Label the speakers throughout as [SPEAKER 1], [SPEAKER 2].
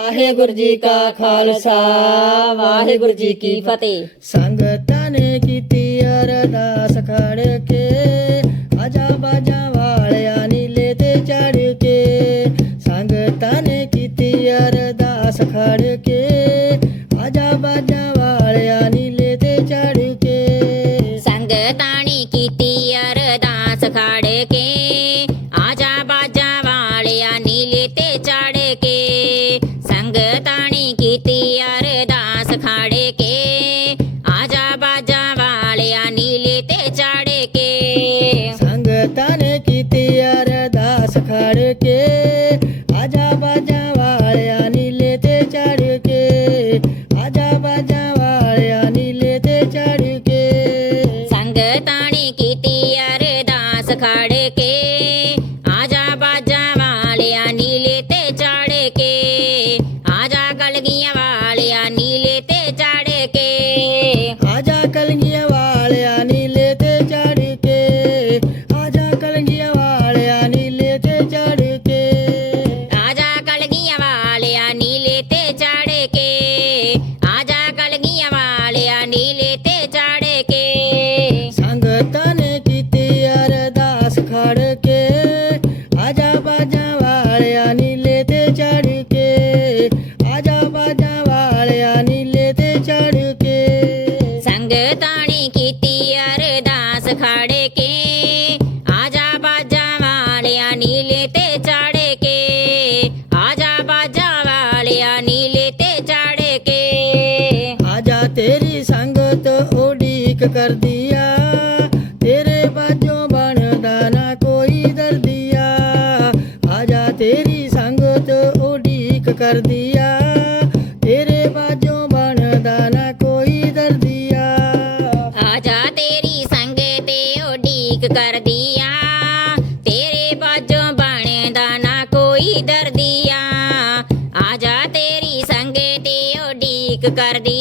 [SPEAKER 1] ਵਾਹਿਗੁਰੂ ਜੀ ਕਾ ਖਾਲਸਾ, ਵਾਹਿਗੁਰੂ ਜੀ ਕੀ ਫਤਿਹ।
[SPEAKER 2] ਸੰਗਤਾਂ ਨੇ ਕੀਤੀ ਅਰਦਾਸ ਖੜ ਕੇ ਆਜਾ ਬਾਜਾ ਵਾਲਿਆ ਨੀਲੇ ਤੇ ਚੜ ਕੇ। ਸੰਗਤਾਂ ਨੇ ਕੀਤੀ ਅਰਦਾਸ ਖੜ কে ਇੱਕ ਕਰਦੀਆ ਤੇਰੇ ਬਾਝੋਂ ਬਣਦਾ ਨਾ ਕੋਈ ਦਰਦੀਆ ਆ। ਜਾ ਤੇਰੀ ਸੰਗਤ ਉਡੀਕ ਕਰਦੀਆ ਤੇਰੇ ਬਾਝੋਂ ਬਣਦਾ ਨਾ ਕੋਈ ਦਰਦੀਆ
[SPEAKER 3] ਆ। ਜਾ ਤੇਰੀ ਸੰਗਤ ਉਡੀਕ ਕਰਦੀਆ ਤੇਰੇ ਬਾਝੋਂ ਬਣਦਾ ਨਾ ਕੋਈ ਦਰਦੀਆ ਆ। ਜਾ
[SPEAKER 2] ਤੇਰੀ ਸੰਗਤ ਉਡੀਕ ਕਰਦੀ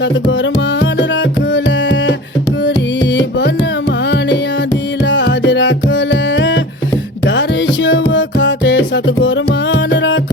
[SPEAKER 2] ਸਤਗੁਰ ਮਾਨ ਰੱਖ ਲੈ, ਗਰੀਬ ਨਮਾਣਿਆਂ ਦੀ ਲਾਜ ਰੱਖ ਲੈ। ਦਰਸ਼ ਵਖਾਤੇ ਸਤਗੁਰ ਮਾਨ ਰੱਖ